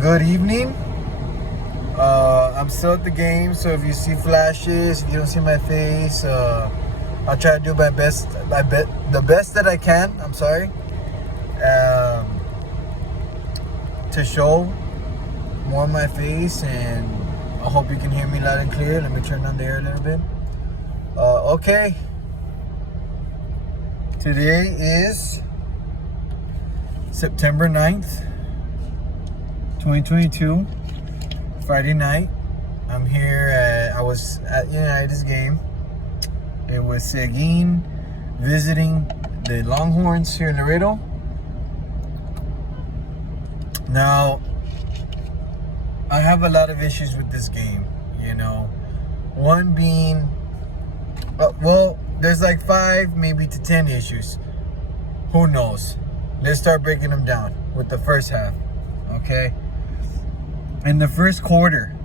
Good evening. I'm still at the game, so if you see flashes, if you don't see my face, I'll try to do my best. The best that I can. I'm sorry. To show more of my face, and I hope you can hear me loud and clear. Let me turn on the air a little bit. Okay. Today is September 9th, 2022, Friday night. I'm here I was at United's game. It was Seguin visiting the Longhorns here in Laredo. Now, I have a lot of issues with this game, One being, there's like 5, maybe to 10 issues. Who knows? Let's start breaking them down with the first half, okay? In the first quarter,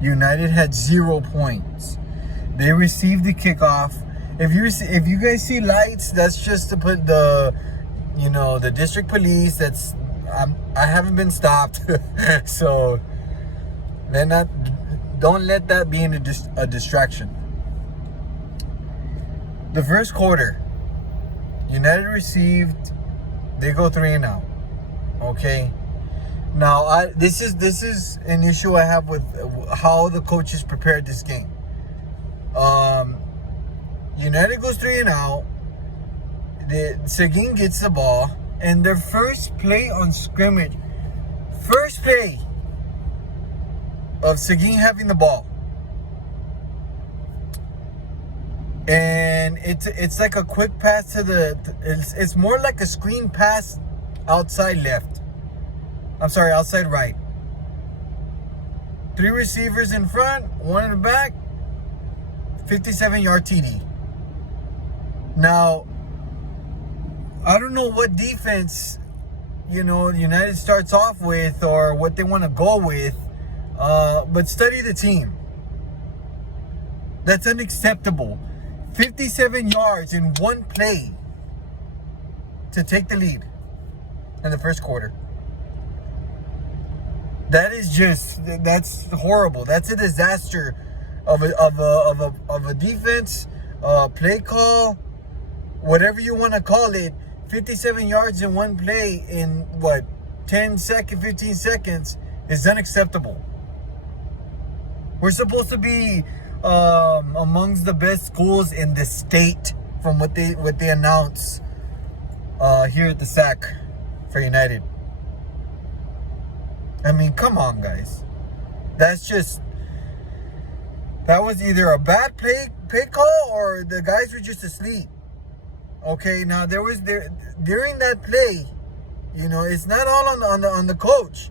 United had 0 points. They received the kickoff. If you guys see lights, that's just to put the district police. I haven't been stopped, so don't let that be a distraction. The first quarter, United received. They go 3-0. Okay. Now, this is an issue I have with how the coaches prepared this game. United goes 3-0. Seguin gets the ball, and their first play on scrimmage, first play of Seguin having the ball, and it's like a quick pass to it's more like a screen pass outside left. I'm sorry, outside right. 3 receivers in front, 1 in the back, 57-yard TD. Now, I don't know what defense, United starts off with or what they want to go with, but study the team. That's unacceptable. 57 yards in one play to take the lead in the first quarter. That's horrible. That's a disaster of a defense, play call, whatever you want to call it. 57 yards in one play in 10 seconds, 15 seconds is unacceptable. We're supposed to be amongst the best schools in the state from what they announce here at the SAC for United. I mean, come on, guys. That was either a bad play call or the guys were just asleep. Okay, now during that play, it's not all on the coach.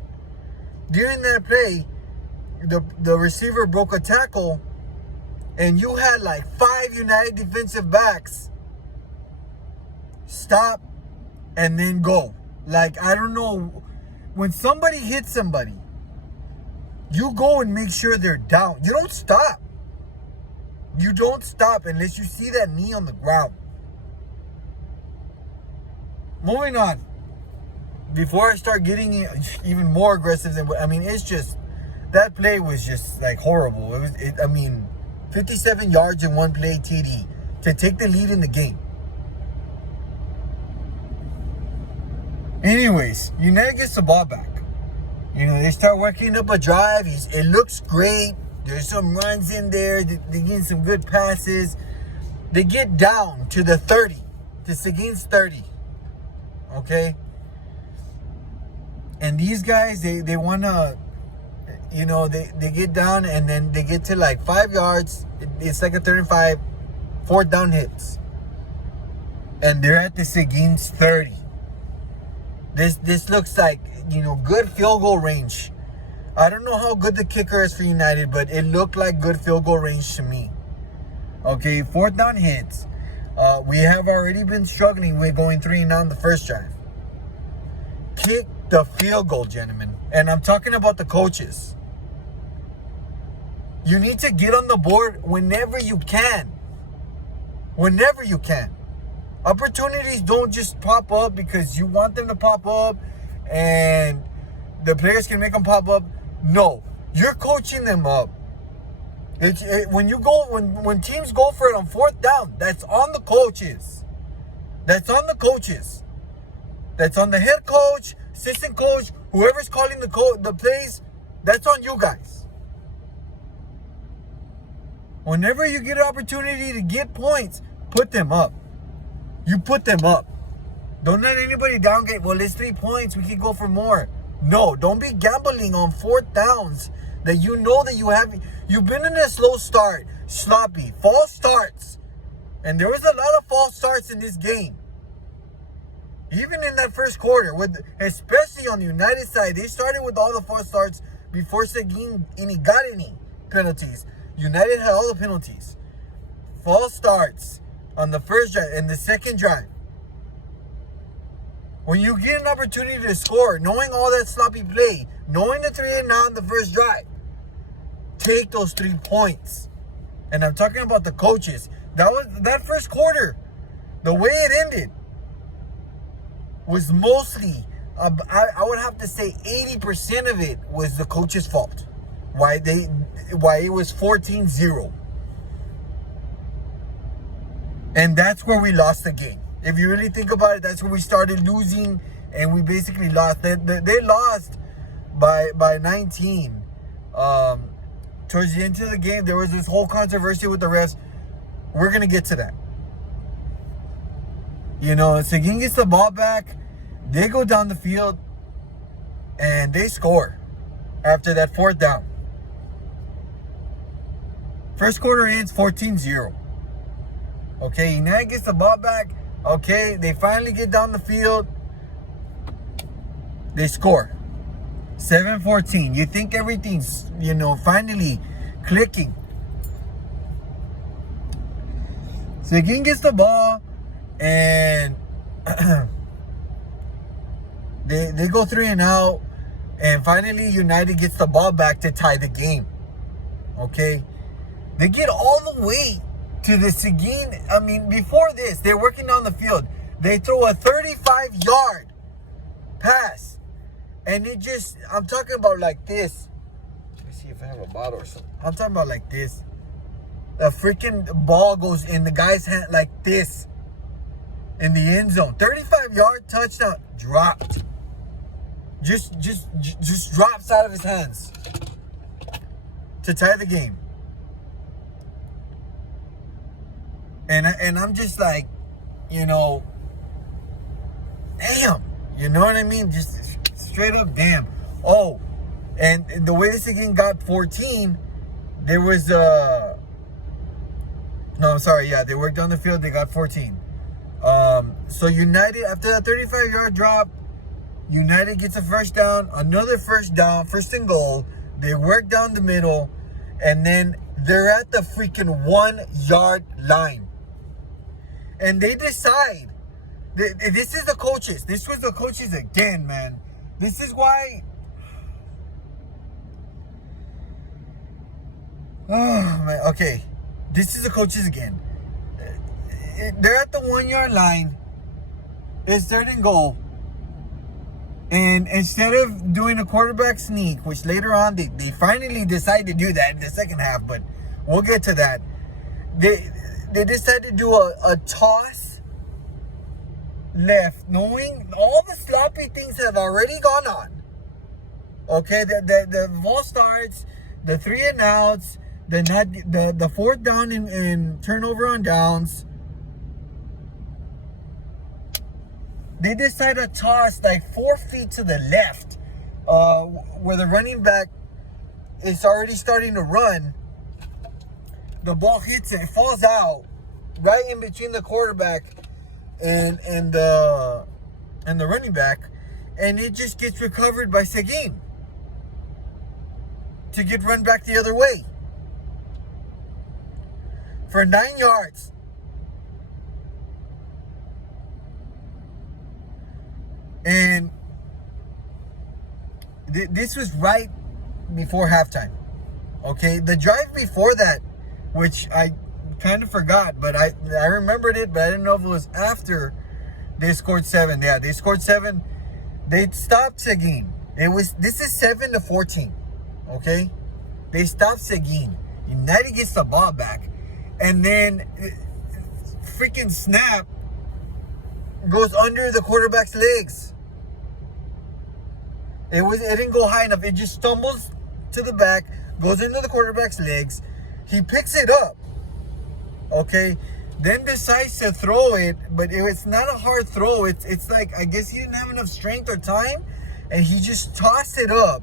During that play, the receiver broke a tackle, and you had like 5 United defensive backs stop and then go. Like, I don't know. When somebody hits somebody, you go and make sure they're down. You don't stop. You don't stop unless you see that knee on the ground. Moving on. Before I start getting even more aggressive it's just, that play was just like horrible. 57 yards in one play TD to take the lead in the game. Anyways, United gets the ball back. They start working up a drive. It looks great. There's some runs in there. They get some good passes. They get down to the 30, to Seguin's 30. Okay? And these guys, they want to, they get down, and then they get to like 5 yards. It's like a 35, 4th down hits. And they're at the Seguin's 30. This looks like, good field goal range. I don't know how good the kicker is for United, but it looked like good field goal range to me. Okay, 4th down hits. We have already been struggling with going 3-0 on the first drive. Kick the field goal, gentlemen. And I'm talking about the coaches. You need to get on the board whenever you can. Whenever you can. Opportunities don't just pop up because you want them to pop up, and the players can make them pop up. No, you're coaching them up. When teams go for it on fourth down, that's on the coaches. That's on the coaches. That's on the head coach, assistant coach, whoever's calling the plays. That's on you guys. Whenever you get an opportunity to get points, put them up. You put them up. Don't let anybody downgrade. Well, it's 3 points. We can go for more. No, don't be gambling on fourth downs that you know that you've been in a slow start, sloppy, false starts. And there was a lot of false starts in this game. Even in that first quarter, especially on the United side, they started with all the false starts before Seguin got any penalties. United had all the penalties. False starts on the first drive and the second drive. When you get an opportunity to score, knowing all that sloppy play, knowing the 3-and-out in the first drive, take those 3 points. And I'm talking about the coaches. That first quarter, the way it ended, was mostly, I would have to say 80% of it was the coach's fault. Why it was 14-0. And that's where we lost the game. If you really think about it, that's where we started losing, and we basically lost. They lost by 19. Towards the end of the game, there was this whole controversy with the refs. We're going to get to that. Seguin gets the ball back. They go down the field, and they score after that fourth down. First quarter ends 14-0. Okay, United gets the ball back. Okay, they finally get down the field. They score. 7-14. You think everything's, finally clicking. Seguin gets the ball, and they go 3-and-out, and finally United gets the ball back to tie the game. Okay? They get all the way to the Seguin. I mean, before this, they're working down the field. They throw a 35-yard pass. And I'm talking about like this. Let me see if I have a bottle or something. I'm talking about like this. A freaking ball goes in the guy's hand like this. In the end zone. 35-yard touchdown. Dropped. Just drops out of his hands. To tie the game. And I'm just like, damn. You know what I mean? Just straight up damn. Oh, and the way this again got 14, there was no, I'm sorry, yeah, they worked on the field, they got 14. So United, after that 35-yard drop, United gets a first down, another first down, first and goal. They work down the middle, and then they're at the freaking 1-yard line. And they decide, this is the coaches. This was the coaches again, man. This is why. Oh, man. Okay. This is the coaches again. They're at the 1-yard line. It's 3rd and goal. And instead of doing a quarterback sneak, which later on they finally decide to do that in the second half, but we'll get to that. They decided to do a toss left, knowing all the sloppy things have already gone on. Okay, the ball starts, the 3-and-outs, the fourth down in turnover on downs. They decide to toss like 4 feet to the left, where the running back is already starting to run. The ball hits it, falls out right in between the quarterback and the running back, and it just gets recovered by Seguin to get run back the other way for 9 yards. And this was right before halftime. Okay, the drive before that, which I kind of forgot, but I remembered it, but I didn't know if it was after they scored 7. Yeah, they scored 7. They stopped Seguin. This is 7-14. Okay? They stop Seguin. United gets the ball back. And then freaking snap goes under the quarterback's legs. It didn't go high enough. It just stumbles to the back, goes into the quarterback's legs. He picks it up. Okay? Then decides to throw it, but it's not a hard throw. It's like, I guess he didn't have enough strength or time, and he just tossed it up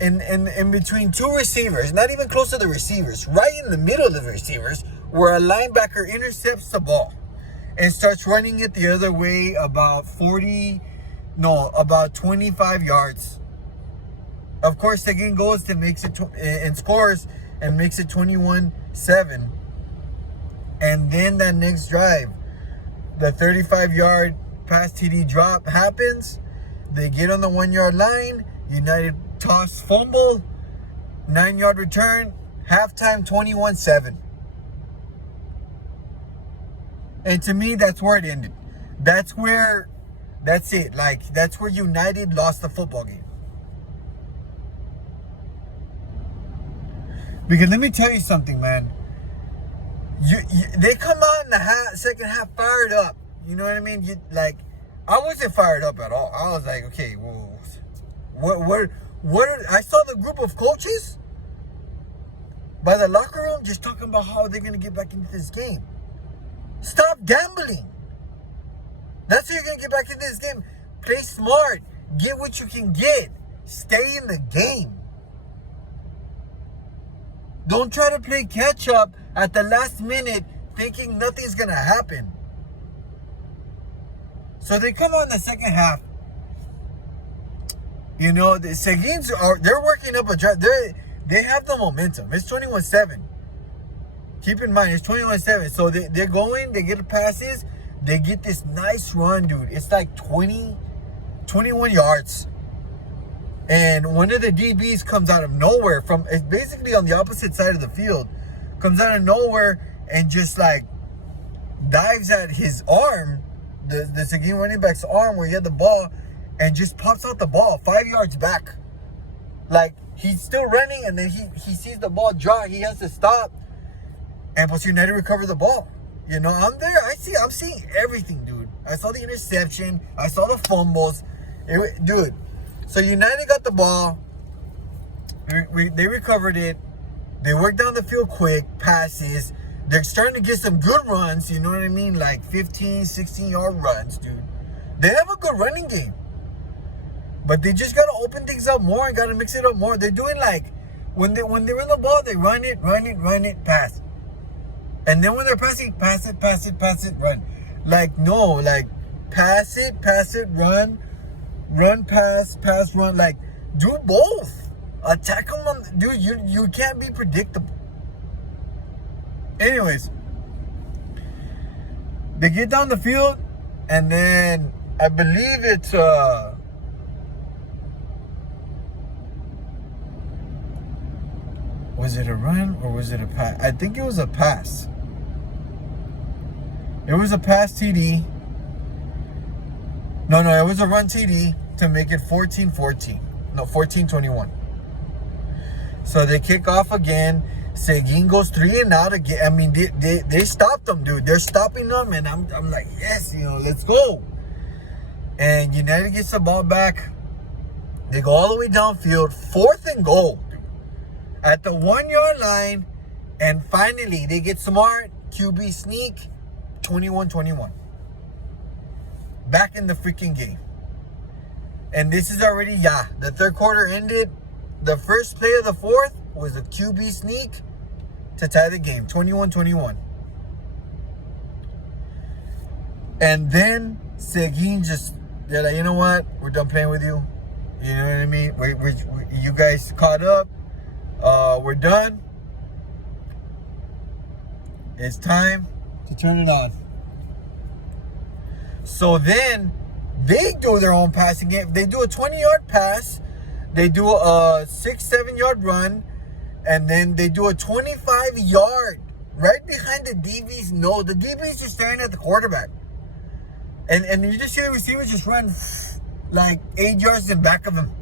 in between two receivers, not even close to the receivers, right in the middle of the receivers, where a linebacker intercepts the ball and starts running it the other way about 25 yards. Of course, Seguin goes to makes it and scores and makes it 21-7. And then that next drive, the 35-yard pass TD drop happens. They get on the 1-yard line. United toss fumble, 9-yard return, halftime 21-7. And to me, that's where it ended. That's it. Like, that's where United lost the football game. Because let me tell you something, man. They come out in the second half fired up. You know what I mean? I wasn't fired up at all. I was like, okay, well, what? I saw the group of coaches by the locker room just talking about how they're going to get back into this game. Stop gambling. That's how you're going to get back into this game. Play smart. Get what you can get. Stay in the game. Don't try to play catch up at the last minute thinking nothing's going to happen. So they come on the second half. You know, the Seguins they're working up a drive. They have the momentum. It's 21-7. Keep in mind, it's 21-7. So they're going, they get the passes, they get this nice run, dude. It's like 21 yards. And one of the DBs comes out of nowhere it's basically on the opposite side of the field, comes out of nowhere and just like dives at his arm, the Seguin running back's arm where he had the ball, and just pops out the ball 5 yards back. Like, he's still running, and then he sees the ball drop. He has to stop, and plus United recover the ball. You know, I'm there. I'm seeing everything, dude. I saw the interception. I saw the fumbles. Dude. So United got the ball. They recovered it. They worked down the field quick, passes. They're starting to get some good runs, you know what I mean? Like 15, 16-yard runs, dude. They have a good running game. But they just got to open things up more and got to mix it up more. They're doing like, when they're in the ball, they run it, pass. And then when they're passing, pass it, run. Like, no, like, pass it, run, pass, run. Like, do both. Attack them. Dude, you can't be predictable. Anyways, they get down the field, and then I believe it's was it a run or was it a pass? I think it was a pass. It was a pass TD. No, it was a run TD to make it 14-14. No, 14-21. So they kick off again. Seguin goes 3 and out again. I mean, they stopped them, dude. They're stopping them, and I'm like, yes, let's go. And United gets the ball back. They go all the way downfield. 4th and goal, dude. At the 1-yard line, and finally they get smart. QB sneak, 21-21. Back in the freaking game. And this is already, the third quarter ended. The first play of the fourth was a QB sneak to tie the game, 21-21. And then Seguin they're like, you know what? We're done playing with you. You know what I mean? You guys caught up. We're done. It's time to turn it on. So then they do their own passing game. They do a 20-yard pass. They do a 6-7 yard run. And then they do a 25-yard right behind the DB's nose. The DB's just staring at the quarterback. And you just see the receivers just run like 8 yards in back of him.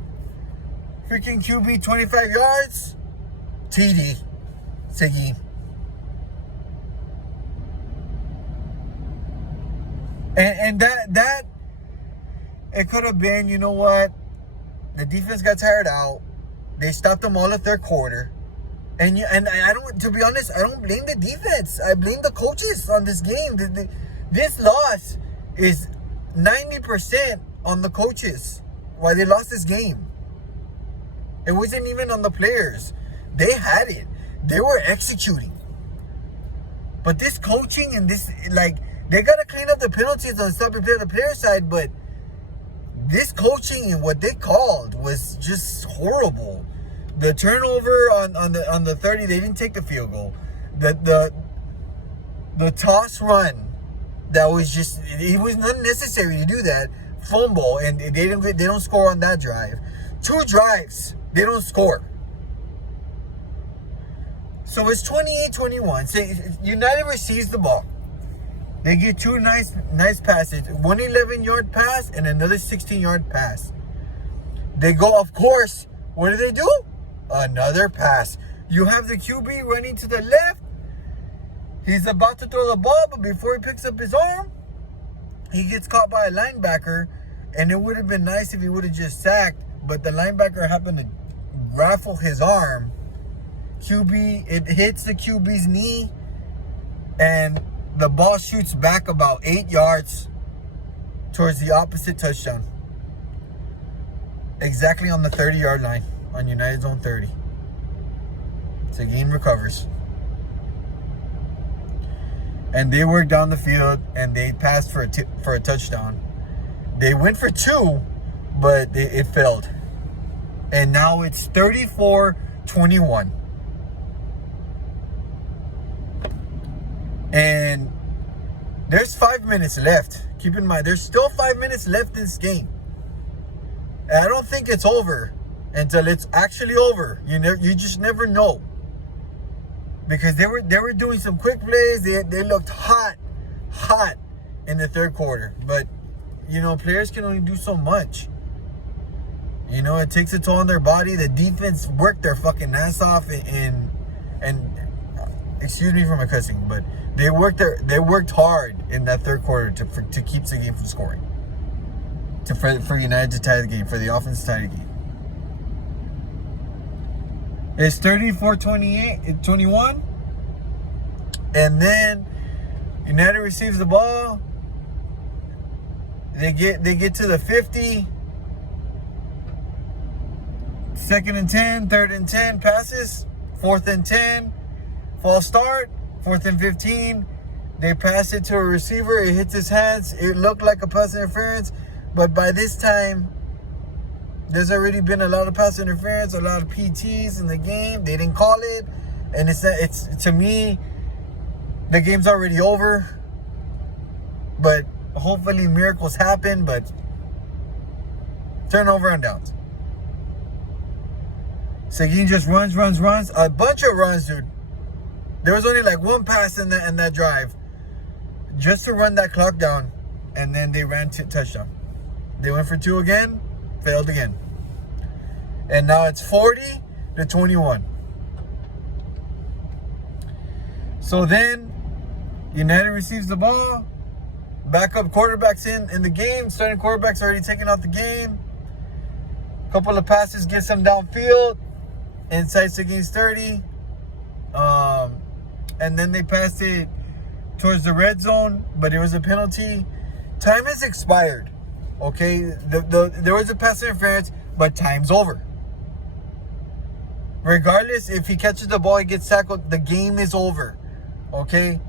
Freaking QB 25 yards, TD, Seguin. And that it could have been, you know what? The defense got tired out. They stopped them all the third quarter. And I don't, to be honest, I don't blame the defense. I blame the coaches on this game. This loss is 90% on the coaches why they lost this game. It wasn't even on the players. They had it. They were executing. But this coaching and this, like, they got to clean up the penalties on stop and play on the player side, but this coaching and what they called was just horrible. The turnover on the 30, they didn't take the field goal. The toss run, that was just, it was not necessary to do that. Fumble, and they don't score on that drive. 2 drives, they don't score. So it's 28-21. So United receives the ball. They get 2 nice passes. One 11-yard pass and another 16-yard pass. They go, of course, what do? Another pass. You have the QB running to the left. He's about to throw the ball, but before he picks up his arm, he gets caught by a linebacker. And it would have been nice if he would have just sacked, but the linebacker happened to raffle his arm. It hits the QB's knee, and the ball shoots back about 8 yards towards the opposite touchdown. Exactly on the 30-yard line, on United's own 30. Seguin recovers. And they worked down the field, and they passed for a touchdown. They went for 2, but it failed. And now it's 34-21. And there's 5 minutes left. Keep in mind, there's still 5 minutes left in this game. And I don't think it's over until it's actually over. You just never know. Because they were doing some quick plays. They looked hot in the third quarter. But, players can only do so much. It takes a toll on their body. The defense worked their fucking ass off and excuse me for my cussing, but they worked hard in that third quarter to keep the game from scoring. For United to tie the game, for the offense to tie the game. It's 34-21. And then United receives the ball. They get to the 50. 2nd and 10, 3rd and 10 passes. 4th and 10. False start. 4th and 15. They pass it to a receiver. It hits his hands. It looked like a pass interference. But by this time, there's already been a lot of pass interference, a lot of PTs in the game. They didn't call it. And it's to me, the game's already over. But hopefully miracles happen. But turnover and downs. Seguin just runs. A bunch of runs, dude. There was only like one pass in that drive. Just to run that clock down. And then they ran to touchdown. They went for 2 again. Failed again. And now it's 40-21. So then, United receives the ball. Backup quarterback's in the game. Starting quarterback's already taken out the game. Couple of passes gets them downfield. Inside Seguin's 30. And then they passed it towards the red zone. But there was a penalty. Time has expired. Okay? There was a pass interference. But time's over. Regardless, if he catches the ball, he gets tackled, the game is over. Okay?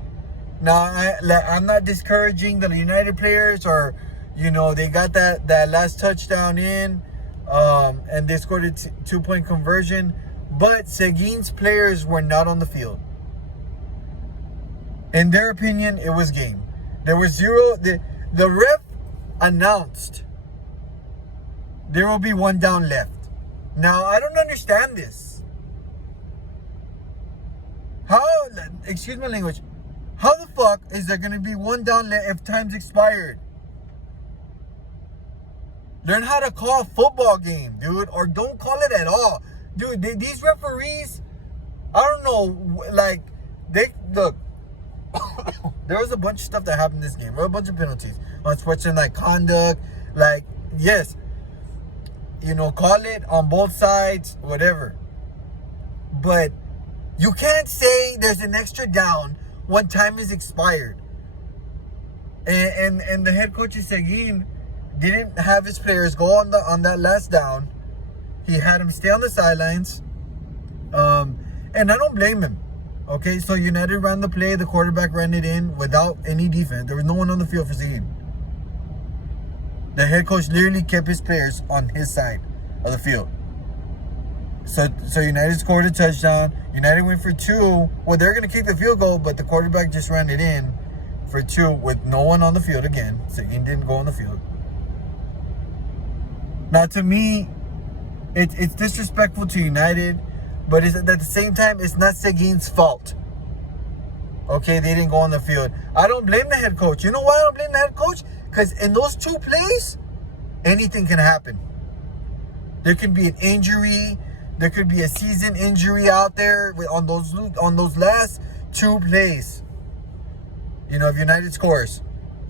Now, I'm not discouraging the United players or, they got that last touchdown in and they scored a 2-point conversion. But Seguin's players were not on the field. In their opinion, it was game. There was zero. The ref announced there will be 1 down left. Now, I don't understand this. How, excuse my language, how the fuck is there going to be 1 down left if time's expired? Learn how to call a football game, dude, or don't call it at all. Dude, these referees, I don't know, like, they, look, there was a bunch of stuff that happened in this game. There were a bunch of penalties. Unsportsmanlike conduct, like, yes, you know, call it on both sides, whatever. But you can't say there's an extra down when time is expired. And the head coach of Seguin didn't have his players go on that last down. He had them stay on the sidelines. And I don't blame him. Okay, so United ran the play. The quarterback ran it in without any defense. There was no one on the field for Seguin. The head coach literally kept his players on his side of the field. So United scored a touchdown. United went for 2. Well, they're going to kick the field goal, but the quarterback just ran it in for 2 with no one on the field again. Seguin didn't go on the field. Now, to me, it's disrespectful to United, but at the same time, it's not Seguin's fault. Okay, they didn't go on the field. I don't blame the head coach. You know why I don't blame the head coach? Because in those 2 plays, anything can happen. There could be an injury. There could be a season injury out there on those last 2 plays. You know, if United scores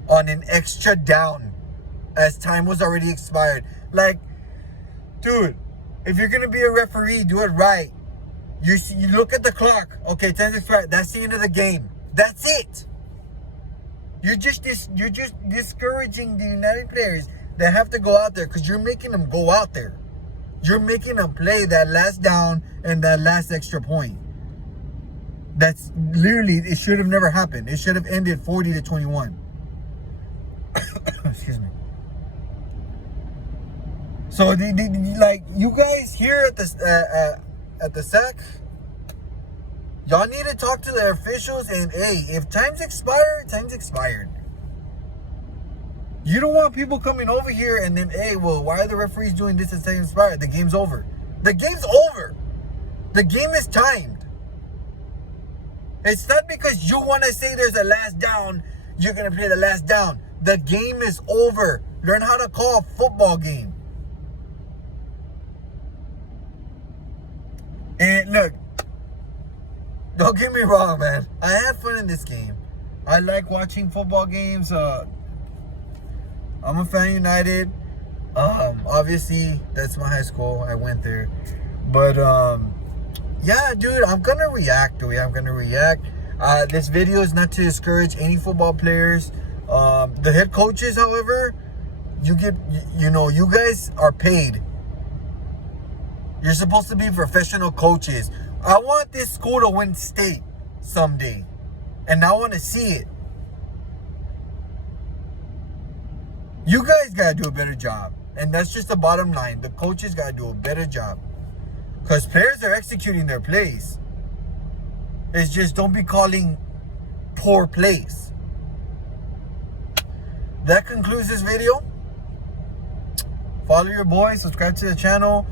on an extra down as time was already expired. Like, dude, if you're going to be a referee, do it right. You look at the clock. Okay, time's expired. That's the end of the game. That's it. You're just discouraging the United players that have to go out there because you're making them go out there. You're making them play that last down and that last extra point. That's literally, it should have never happened. It should have ended 40-21. Excuse me. So, like, you guys here at the SAC, y'all need to talk to the officials and, hey, if time's expired, time's expired. You don't want people coming over here and then, hey, well, why are the referees doing this and saying expired? The game's over. The game's over. The game is timed. It's not because you want to say there's a last down, you're going to play the last down. The game is over. Learn how to call a football game. And look, don't get me wrong, man. I had fun in this game. I like watching football games. I'm a fan of United. Obviously, that's my high school. I went there. But, yeah, dude, I'm going to react the way I'm going to react. This video is not to discourage any football players. The head coaches, however, you guys are paid. You're supposed to be professional coaches. I want this school to win state someday. And I want to see it. You guys got to do a better job. And that's just the bottom line. The coaches got to do a better job. Because players are executing their plays. It's just don't be calling poor plays. That concludes this video. Follow your boy. Subscribe to the channel.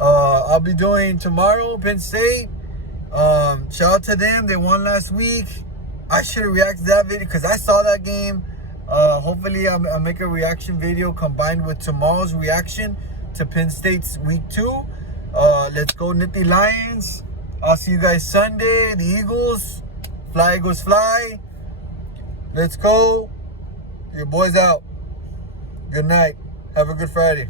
I'll be doing tomorrow, Penn State. Shout out to them. They won last week. I should have reacted to that video because I saw that game. Hopefully I'll make a reaction video combined with tomorrow's reaction to Penn State's week 2. Let's go Nittany Lions. I'll see you guys Sunday. The Eagles. Fly, Eagles, fly. Let's go. Your boy's out. Good night. Have a good Friday.